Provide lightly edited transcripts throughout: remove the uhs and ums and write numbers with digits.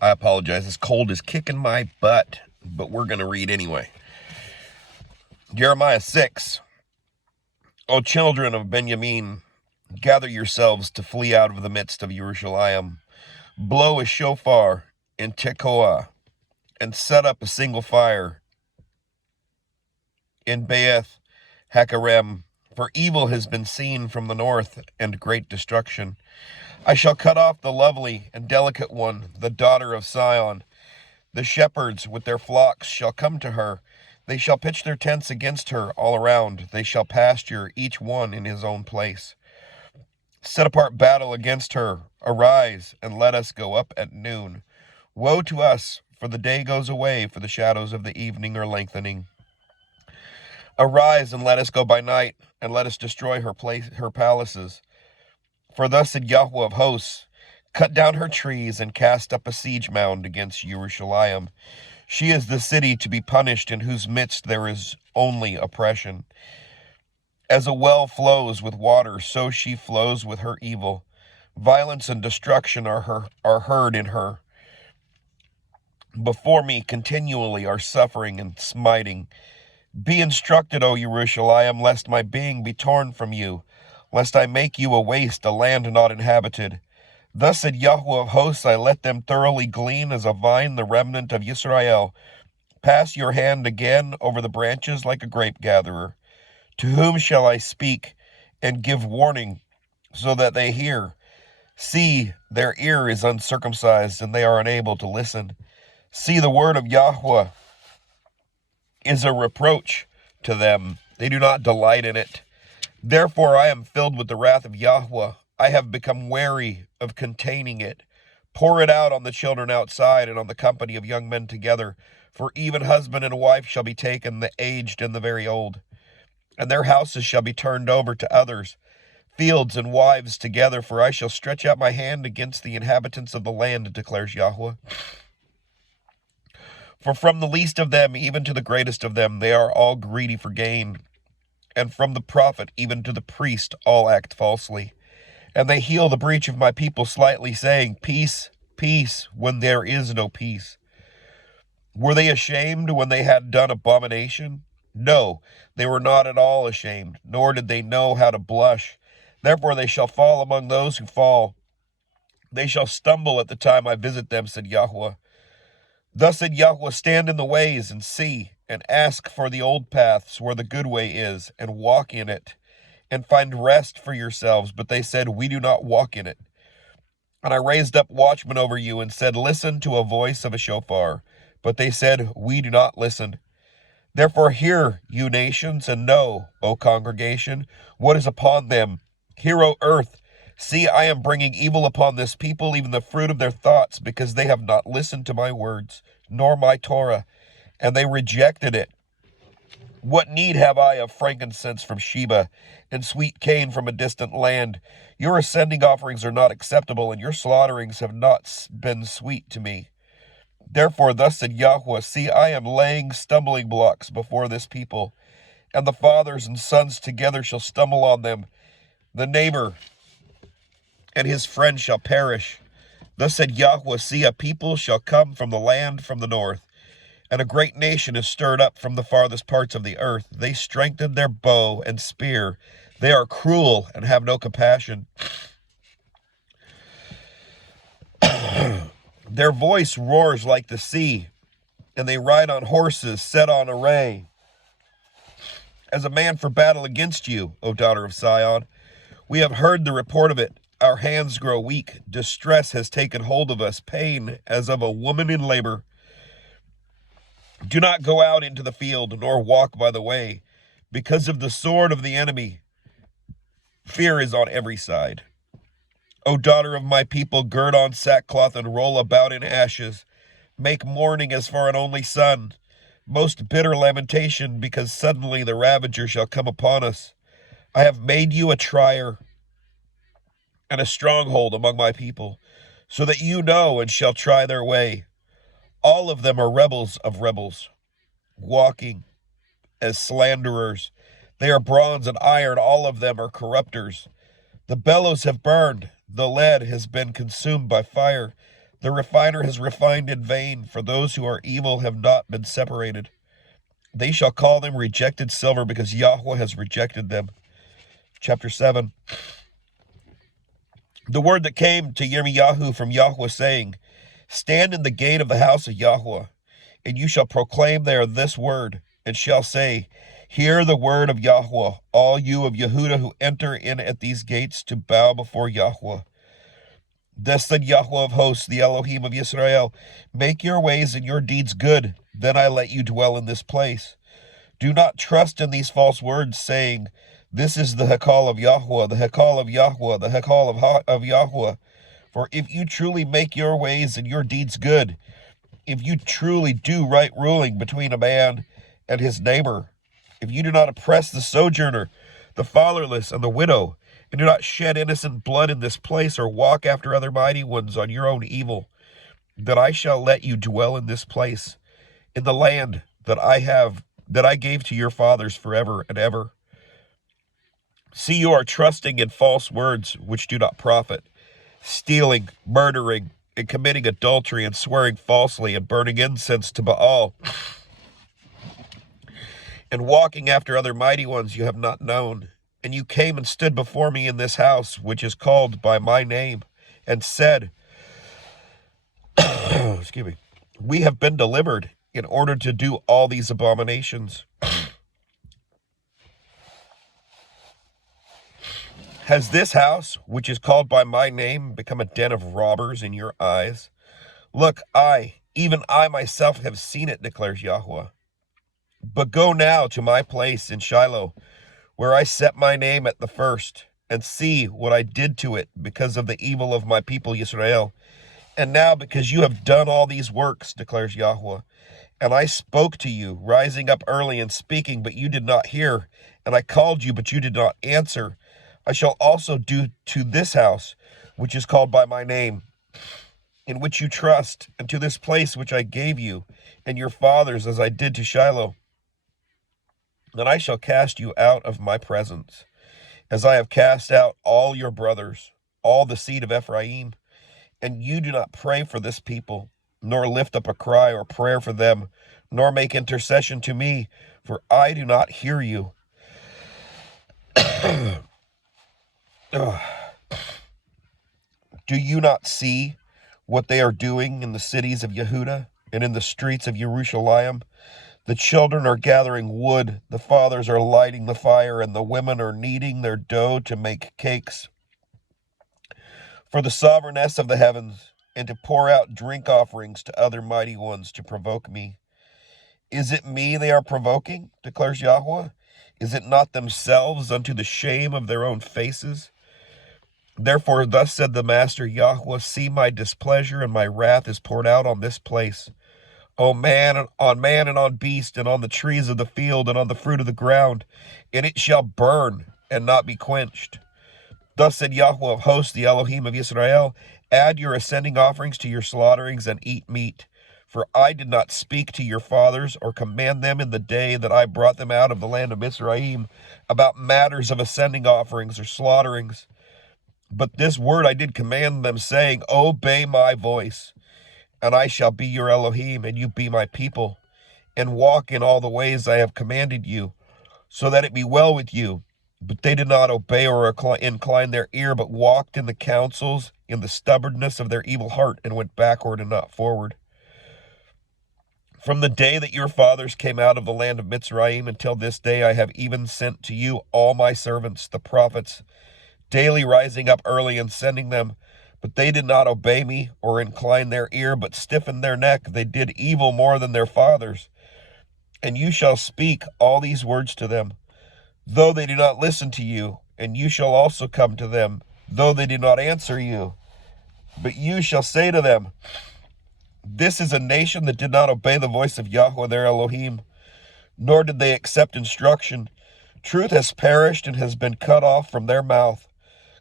I apologize. This cold is kicking my butt, but we're going to read anyway. Jeremiah 6. O children of Benjamin, gather yourselves to flee out of the midst of Jerusalem. Blow a shofar in Tekoa, and set up a single fire in Beth Hakerem, for evil has been seen from the north, and great destruction. I shall cut off the lovely and delicate one, the daughter of Sion. The shepherds with their flocks shall come to her. They shall pitch their tents against her all around. They shall pasture, each one in his own place. Set apart battle against her. Arise, and let us go up at noon. Woe to us, for the day goes away, for the shadows of the evening are lengthening. Arise, and let us go by night, and let us destroy her palaces. For thus said Yahweh of hosts, cut down her trees and cast up a siege mound against Jerusalem. She is the city to be punished, in whose midst there is only oppression. As a well flows with water, so she flows with her evil. Violence and destruction are heard in her. Before me continually are suffering and smiting. Be instructed, O Jerusalem, lest my being be torn from you, lest I make you a waste, a land not inhabited. Thus said Yahweh of hosts, I let them thoroughly glean as a vine the remnant of Israel. Pass your hand again over the branches like a grape gatherer. To whom shall I speak and give warning so that they hear? See, their ear is uncircumcised, and they are unable to listen. See, the word of Yahweh is a reproach to them. They do not delight in it. Therefore I am filled with the wrath of Yahweh. I have become weary of containing it. Pour it out on the children outside and on the company of young men together. For even husband and wife shall be taken, the aged and the very old. And their houses shall be turned over to others, fields and wives together. For I shall stretch out my hand against the inhabitants of the land, declares Yahweh. For from the least of them even to the greatest of them, they are all greedy for gain. And from the prophet even to the priest, all act falsely. And they heal the breach of my people slightly, saying, Peace, peace, when there is no peace. Were they ashamed when they had done abomination? No, they were not at all ashamed, nor did they know how to blush. Therefore they shall fall among those who fall. They shall stumble at the time I visit them, said Yahweh. Thus said Yahweh, stand in the ways and see, and ask for the old paths where the good way is, and walk in it, and find rest for yourselves. But they said, we do not walk in it. And I raised up watchmen over you, and said, listen to a voice of a shofar. But they said, we do not listen. Therefore hear, you nations, and know, O congregation, what is upon them. Hear, O earth. See, I am bringing evil upon this people, even the fruit of their thoughts, because they have not listened to my words, nor my Torah, and they rejected it. What need have I of frankincense from Sheba, and sweet cane from a distant land? Your ascending offerings are not acceptable, and your slaughterings have not been sweet to me. Therefore thus said Yahweh, see, I am laying stumbling blocks before this people, and the fathers and sons together shall stumble on them. The neighbor and his friend shall perish. Thus said Yahweh, see, a people shall come from the land from the north, and a great nation is stirred up from the farthest parts of the earth. They strengthen their bow and spear. They are cruel and have no compassion. Their voice roars like the sea, and they ride on horses set on array. As a man for battle against you, O daughter of Sion, we have heard the report of it. Our hands grow weak. Distress has taken hold of us, pain as of a woman in labor. Do not go out into the field, nor walk by the way, because of the sword of the enemy. Fear is on every side. O daughter of my people, gird on sackcloth and roll about in ashes. Make mourning as for an only son. Most bitter lamentation, because suddenly the ravager shall come upon us. I have made you a trier and a stronghold among my people, so that you know and shall try their way. All of them are rebels of rebels, walking as slanderers. They are bronze and iron, all of them are corrupters. The bellows have burned, the lead has been consumed by fire. The refiner has refined in vain, for those who are evil have not been separated. They shall call them rejected silver, because Yahweh has rejected them. Chapter 7. The word that came to Yirmiyahu from Yahweh, saying, Stand in the gate of the house of Yahweh, and you shall proclaim there this word, and shall say, Hear the word of Yahweh, all you of Yehudah who enter in at these gates to bow before Yahweh. Thus said Yahweh of hosts, the Elohim of Israel, Make your ways and your deeds good, then I let you dwell in this place. Do not trust in these false words, saying, This is the Hekal of Yahweh, the Hekal of Yahweh, the Hekal of Yahweh. For if you truly make your ways and your deeds good, if you truly do right ruling between a man and his neighbor, if you do not oppress the sojourner, the fatherless, and the widow, and do not shed innocent blood in this place, or walk after other mighty ones on your own evil, then I shall let you dwell in this place, in the land that I gave to your fathers forever and ever. See, you are trusting in false words which do not profit, stealing, murdering, and committing adultery, and swearing falsely, and burning incense to Baal, and walking after other mighty ones you have not known. And you came and stood before me in this house, which is called by my name, and said, excuse me, We have been delivered in order to do all these abominations. Has this house, which is called by my name, become a den of robbers in your eyes? Look, even I myself have seen it, declares Yahweh. But go now to my place in Shiloh, where I set my name at the first, and see what I did to it because of the evil of my people Yisrael. And now because you have done all these works, declares Yahweh, and I spoke to you, rising up early and speaking, but you did not hear, and I called you, but you did not answer, I shall also do to this house, which is called by my name, in which you trust, and to this place which I gave you and your fathers, as I did to Shiloh. And I shall cast you out of my presence, as I have cast out all your brothers, all the seed of Ephraim. And you do not pray for this people, nor lift up a cry or prayer for them, nor make intercession to me, for I do not hear you. Do you not see what they are doing in the cities of Yehudah and in the streets of Jerusalem? The children are gathering wood, the fathers are lighting the fire, and the women are kneading their dough to make cakes for the sovereigness of the heavens, and to pour out drink offerings to other mighty ones to provoke me. Is it me they are provoking, declares Yahweh? Is it not themselves unto the shame of their own faces? Therefore, thus said the Master Yahweh, see my displeasure, and my wrath is poured out on this place. On man and on beast, and on the trees of the field, and on the fruit of the ground, and it shall burn and not be quenched. Thus said Yahweh of hosts, the Elohim of Israel, add your ascending offerings to your slaughterings, and eat meat. For I did not speak to your fathers, or command them in the day that I brought them out of the land of Mizraim, about matters of ascending offerings or slaughterings. But this word I did command them, saying, Obey my voice, and I shall be your Elohim, and you be my people, and walk in all the ways I have commanded you, so that it be well with you. But they did not obey or incline their ear, but walked in the counsels, in the stubbornness of their evil heart, and went backward and not forward. From the day that your fathers came out of the land of Mitzrayim until this day, I have even sent to you all my servants, the prophets, daily rising up early and sending them. But they did not obey me or incline their ear, but stiffened their neck. They did evil more than their fathers. And you shall speak all these words to them, though they do not listen to you. And you shall also come to them, though they do not answer you. But you shall say to them, This is a nation that did not obey the voice of Yahweh their Elohim, nor did they accept instruction. Truth has perished and has been cut off from their mouth.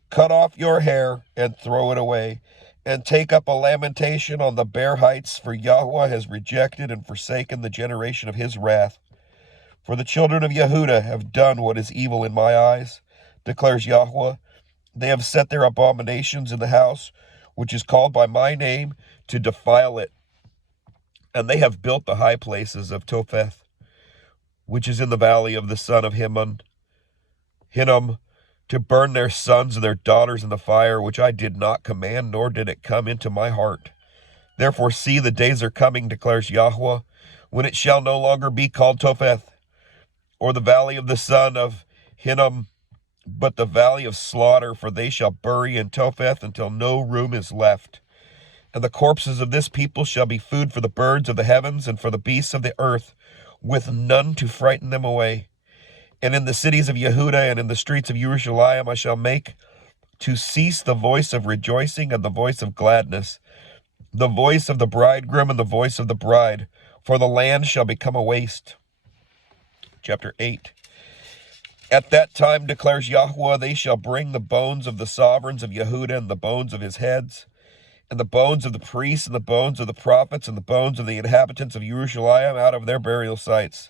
Cut off your hair and throw it away, and take up a lamentation on the bare heights, for Yahweh has rejected and forsaken the generation of his wrath. For the children of Yehudah have done what is evil in my eyes, declares Yahweh. They have set their abominations in the house which is called by my name, to defile it. And they have built the high places of Topheth, which is in the valley of the son of Hinnom, to burn their sons and their daughters in the fire, which I did not command, nor did it come into my heart. Therefore, see, the days are coming, declares Yahweh, when it shall no longer be called Topheth, or the valley of the son of Hinnom, but the valley of slaughter, for they shall bury in Topheth until no room is left. And the corpses of this people shall be food for the birds of the heavens and for the beasts of the earth, with none to frighten them away. And in the cities of Yehudah and in the streets of Jerusalem I shall make to cease the voice of rejoicing and the voice of gladness, the voice of the bridegroom and the voice of the bride, for the land shall become a waste. Chapter 8. At that time, declares Yahweh, they shall bring the bones of the sovereigns of Yehudah and the bones of his heads, and the bones of the priests and the bones of the prophets and the bones of the inhabitants of Jerusalem out of their burial sites,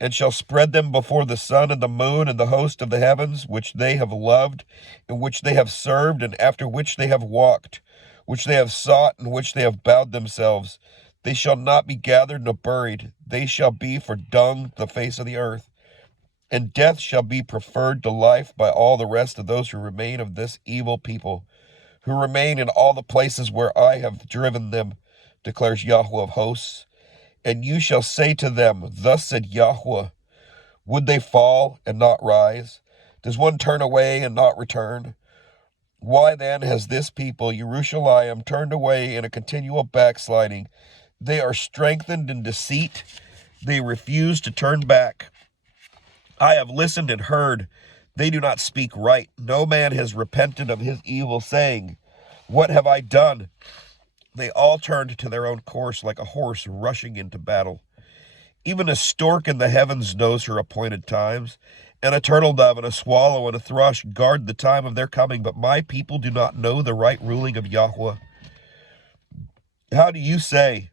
and shall spread them before the sun and the moon and the host of the heavens, which they have loved, and which they have served, and after which they have walked, which they have sought, and which they have bowed themselves. They shall not be gathered nor buried. They shall be for dung the face of the earth. And death shall be preferred to life by all the rest of those who remain of this evil people, who remain in all the places where I have driven them, declares Yahweh of hosts. And you shall say to them, thus said Yahweh, would they fall and not rise? Does one turn away and not return? Why then has this people, Jerusalem, turned away in a continual backsliding? They are strengthened in deceit. They refuse to turn back. I have listened and heard. They do not speak right. No man has repented of his evil, saying, what have I done? They all turned to their own course like a horse rushing into battle. Even a stork in the heavens knows her appointed times, and a turtle dove and a swallow and a thrush guard the time of their coming, but my people do not know the right ruling of Yahweh. How do you say,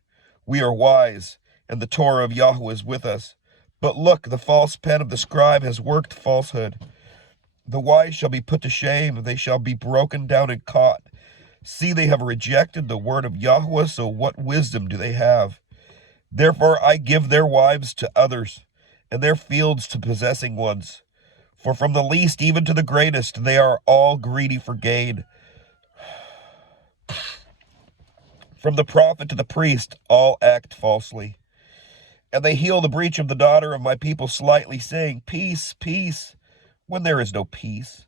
we are wise, and the Torah of Yahweh is with us? But look, the false pen of the scribe has worked falsehood. The wise shall be put to shame, they shall be broken down and caught. See, they have rejected the word of Yahweh, so what wisdom do they have? Therefore I give their wives to others, and their fields to possessing ones. For from the least even to the greatest, they are all greedy for gain. From the prophet to the priest, all act falsely. And they heal the breach of the daughter of my people slightly, saying, peace, peace, when there is no peace.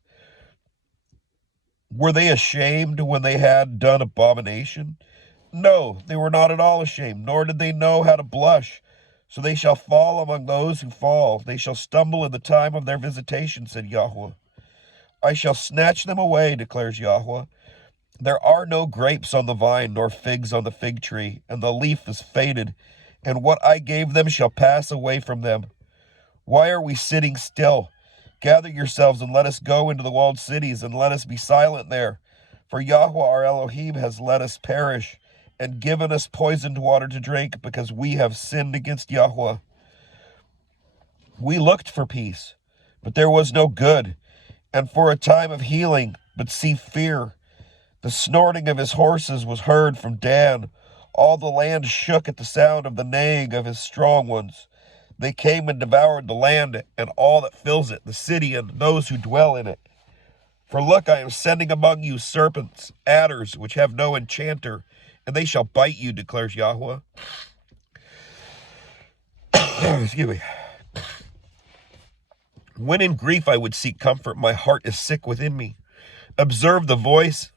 Were they ashamed when they had done abomination? No, they were not at all ashamed, nor did they know how to blush. So they shall fall among those who fall. They shall stumble in the time of their visitation, said Yahweh. I shall snatch them away, declares Yahweh. There are no grapes on the vine, nor figs on the fig tree, and the leaf is faded, and what I gave them shall pass away from them. Why are we sitting still? Gather yourselves and let us go into the walled cities, and let us be silent there. For Yahweh our Elohim has let us perish, and given us poisoned water to drink, because we have sinned against Yahweh. We looked for peace, but there was no good, and for a time of healing, but see fear. The snorting of his horses was heard from Dan. All the land shook at the sound of the neighing of his strong ones. They came and devoured the land and all that fills it, the city and those who dwell in it. For look, I am sending among you serpents, adders, which have no enchanter, and they shall bite you, declares Yahweh. Excuse me. When in grief I would seek comfort, my heart is sick within me. Observe the voice,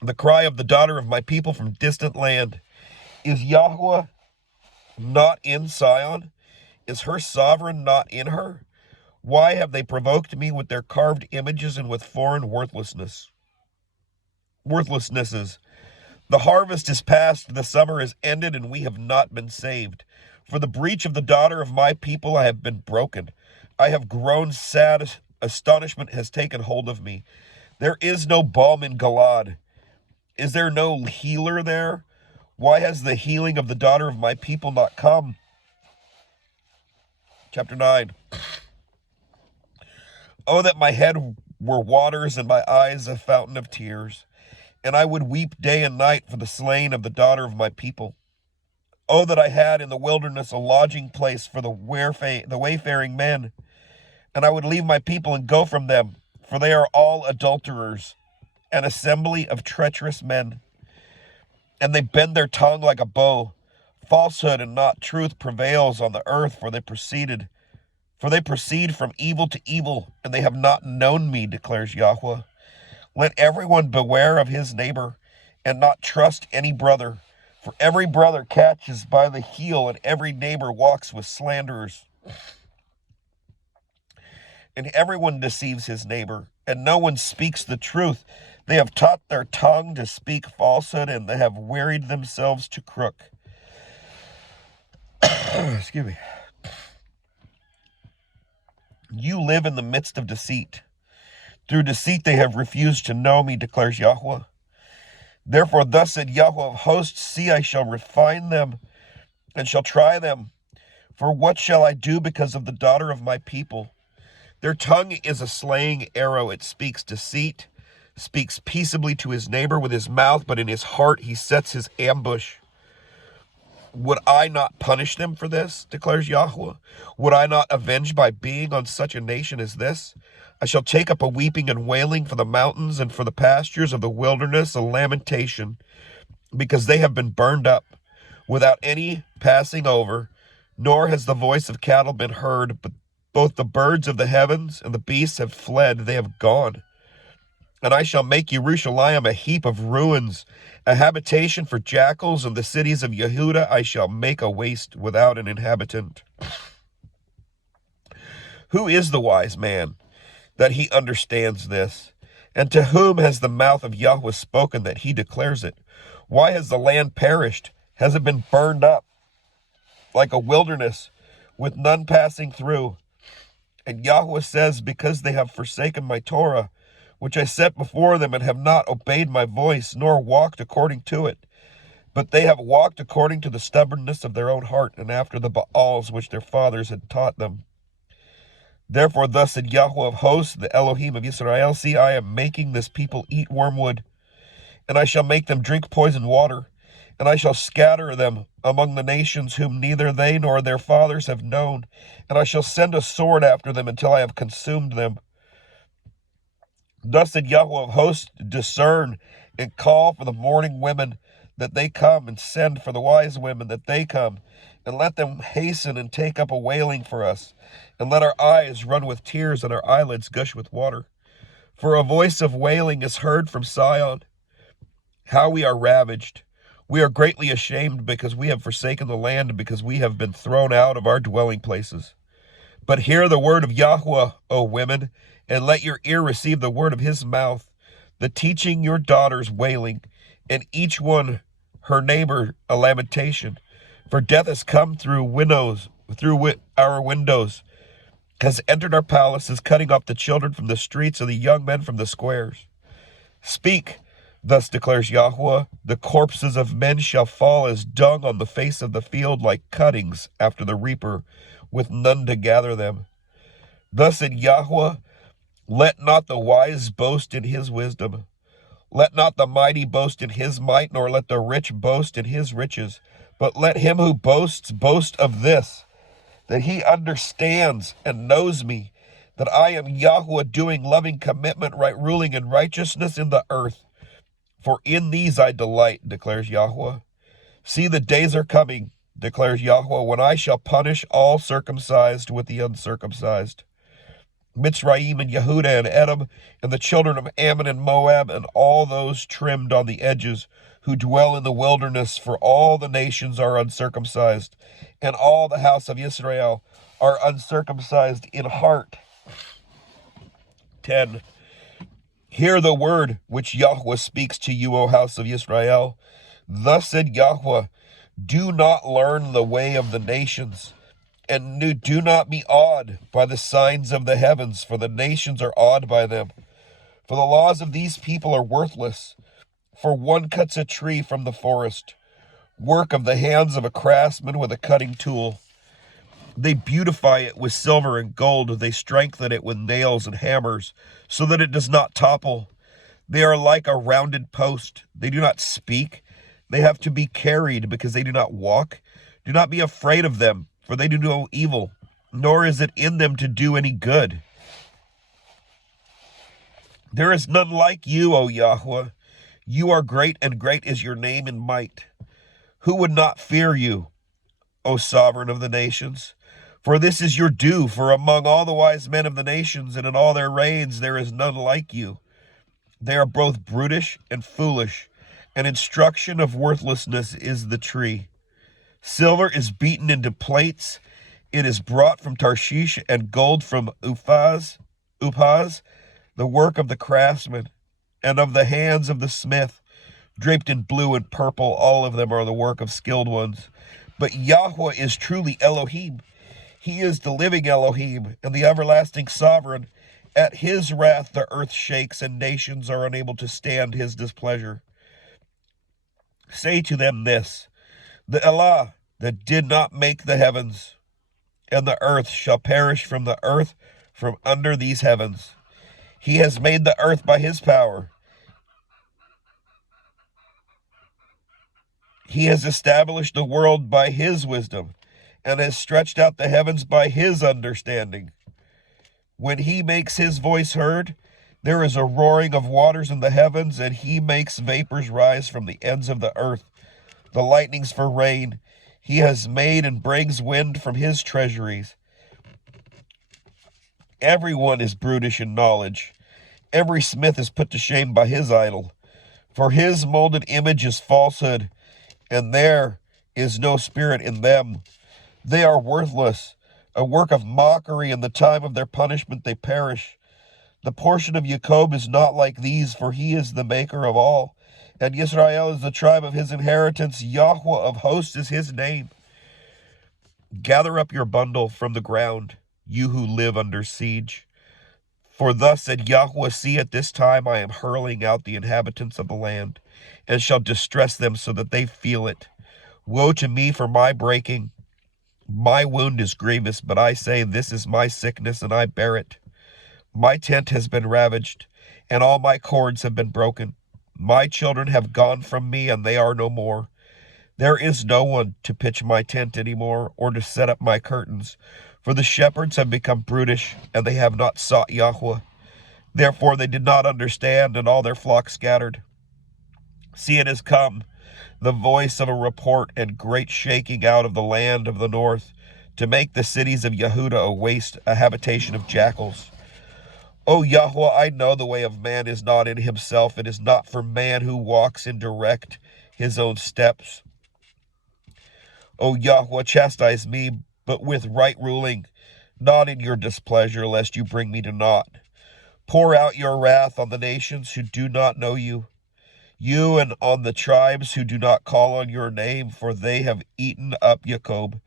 the cry of the daughter of my people from distant land. Is Yahweh not in Sion? Is her sovereign not in her? Why have they provoked me with their carved images and with foreign worthlessnesses? The harvest is past, the summer is ended, and we have not been saved. For the breach of the daughter of my people I have been broken. I have grown sad, astonishment has taken hold of me. There is no balm in Gilad. Is there no healer there? Why has the healing of the daughter of my people not come? Chapter 9. Oh, that my head were waters and my eyes a fountain of tears. and I would weep day and night for the slain of the daughter of my people. Oh, that I had in the wilderness a lodging place for the wayfaring men, and I would leave my people and go from them, for they are all adulterers, an assembly of treacherous men. And they bend their tongue like a bow. Falsehood and not truth prevails on the earth, for they proceed from evil to evil, and they have not known me, declares Yahweh. Let everyone beware of his neighbor, and not trust any brother. For every brother catches by the heel, and every neighbor walks with slanderers. And everyone deceives his neighbor, and no one speaks the truth. They have taught their tongue to speak falsehood, and they have wearied themselves to crook. Excuse me. You live in the midst of deceit. Through deceit they have refused to know me, declares Yahweh. Therefore thus said Yahweh of hosts, see, I shall refine them, and shall try them. For what shall I do because of the daughter of my people? Their tongue is a slaying arrow. It speaks deceit, speaks peaceably to his neighbor with his mouth, but in his heart he sets his ambush. Would I not punish them for this, declares Yahweh? Would I not avenge my being on such a nation as this? I shall take up a weeping and wailing for the mountains, and for the pastures of the wilderness a lamentation, because they have been burned up without any passing over, nor has the voice of cattle been heard, but both the birds of the heavens and the beasts have fled, they have gone. And I shall make Jerusalem a heap of ruins, a habitation for jackals, and the cities of Yehuda I shall make a waste without an inhabitant. Who is the wise man, that he understands this? And to whom has the mouth of Yahweh spoken, that he declares it? Why has the land perished? Has it been burned up like a wilderness, with none passing through? And Yahweh says, because they have forsaken my Torah, which I set before them, and have not obeyed my voice, nor walked according to it. But they have walked according to the stubbornness of their own heart, and after the Baals which their fathers had taught them. Therefore thus said Yahweh of hosts, the Elohim of Israel, see, I am making this people eat wormwood, and I shall make them drink poisoned water, and I shall scatter them among the nations whom neither they nor their fathers have known, and I shall send a sword after them until I have consumed them. Thus said Yahweh of hosts, discern and call for the mourning women, that they come, and send for the wise women, that they come, and let them hasten and take up a wailing for us, and let our eyes run with tears and our eyelids gush with water. For a voice of wailing is heard from Sion. How we are ravaged. We are greatly ashamed, because we have forsaken the land, and because we have been thrown out of our dwelling places. But hear the word of Yahweh, O women, and let your ear receive the word of his mouth, the teaching your daughters wailing, and each one her neighbor a lamentation. For death has come through our windows, has entered our palaces, cutting off the children from the streets and the young men from the squares. Speak, thus declares Yahweh, the corpses of men shall fall as dung on the face of the field, like cuttings after the reaper, with none to gather them. Thus said Yahweh, let not the wise boast in his wisdom. Let not the mighty boast in his might, nor let the rich boast in his riches. But let him who boasts boast of this, that he understands and knows me, that I am Yahweh, doing loving commitment, right ruling in righteousness in the earth. For in these I delight, declares Yahweh. See, the days are coming, declares Yahweh, when I shall punish all circumcised with the uncircumcised. Mitzrayim and Yehuda and Edom, and the children of Ammon and Moab, and all those trimmed on the edges, who dwell in the wilderness, for all the nations are uncircumcised, and all the house of Israel are uncircumcised in heart. 10. Hear the word which Yahweh speaks to you, O house of Israel. Thus said Yahweh, do not learn the way of the nations, and do not be awed by the signs of the heavens, for the nations are awed by them. For the laws of these people are worthless, for one cuts a tree from the forest, work of the hands of a craftsman with a cutting tool. They beautify it with silver and gold, they strengthen it with nails and hammers, so that it does not topple. They are like a rounded post. They do not speak. They have to be carried because they do not walk. Do not be afraid of them, for they do no evil, nor is it in them to do any good. There is none like you, O Yahweh. You are great, and great is your name in might. Who would not fear you, O sovereign of the nations? For this is your due, for among all the wise men of the nations and in all their reigns there is none like you. They are both brutish and foolish, and instruction of worthlessness is the tree. Silver is beaten into plates, it is brought from Tarshish, and gold from Uphaz, the work of the craftsman, and of the hands of the smith, draped in blue and purple, all of them are the work of skilled ones. But Yahweh is truly Elohim. He is the living Elohim and the everlasting sovereign. At his wrath the earth shakes, and nations are unable to stand his displeasure. Say to them this, the Elah that did not make the heavens and the earth shall perish from the earth from under these heavens. He has made the earth by his power. He has established the world by his wisdom, and has stretched out the heavens by his understanding. When he makes his voice heard, there is a roaring of waters in the heavens, and he makes vapors rise from the ends of the earth, the lightnings for rain. He has made and brings wind from his treasuries. Everyone is brutish in knowledge. Every smith is put to shame by his idol. For his molded image is falsehood, and there is no spirit in them. They are worthless, a work of mockery. In the time of their punishment they perish. The portion of Jacob is not like these, for he is the maker of all. And Israel is the tribe of his inheritance. Yahweh of hosts is his name. Gather up your bundle from the ground, you who live under siege. For thus said Yahweh, see, at this time I am hurling out the inhabitants of the land, and shall distress them so that they feel it. Woe to me for my breaking. My wound is grievous, but I say, this is my sickness, and I bear it. My tent has been ravaged, and all my cords have been broken. My children have gone from me, and they are no more. There is no one to pitch my tent any more, or to set up my curtains. For the shepherds have become brutish, and they have not sought Yahweh. Therefore they did not understand, and all their flocks scattered. See, it has come, the voice of a report and great shaking out of the land of the north, to make the cities of Yehuda a waste, a habitation of jackals. O Yahweh, I know the way of man is not in himself. It is not for man who walks in direct his own steps. O Yahweh, chastise me, but with right ruling, not in your displeasure, lest you bring me to naught. Pour out your wrath on the nations who do not know you, and on the tribes who do not call on your name, for they have eaten up Jacob,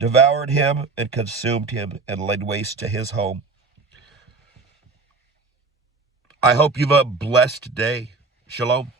devoured him, and consumed him, and laid waste to his home. I hope you have a blessed day. Shalom.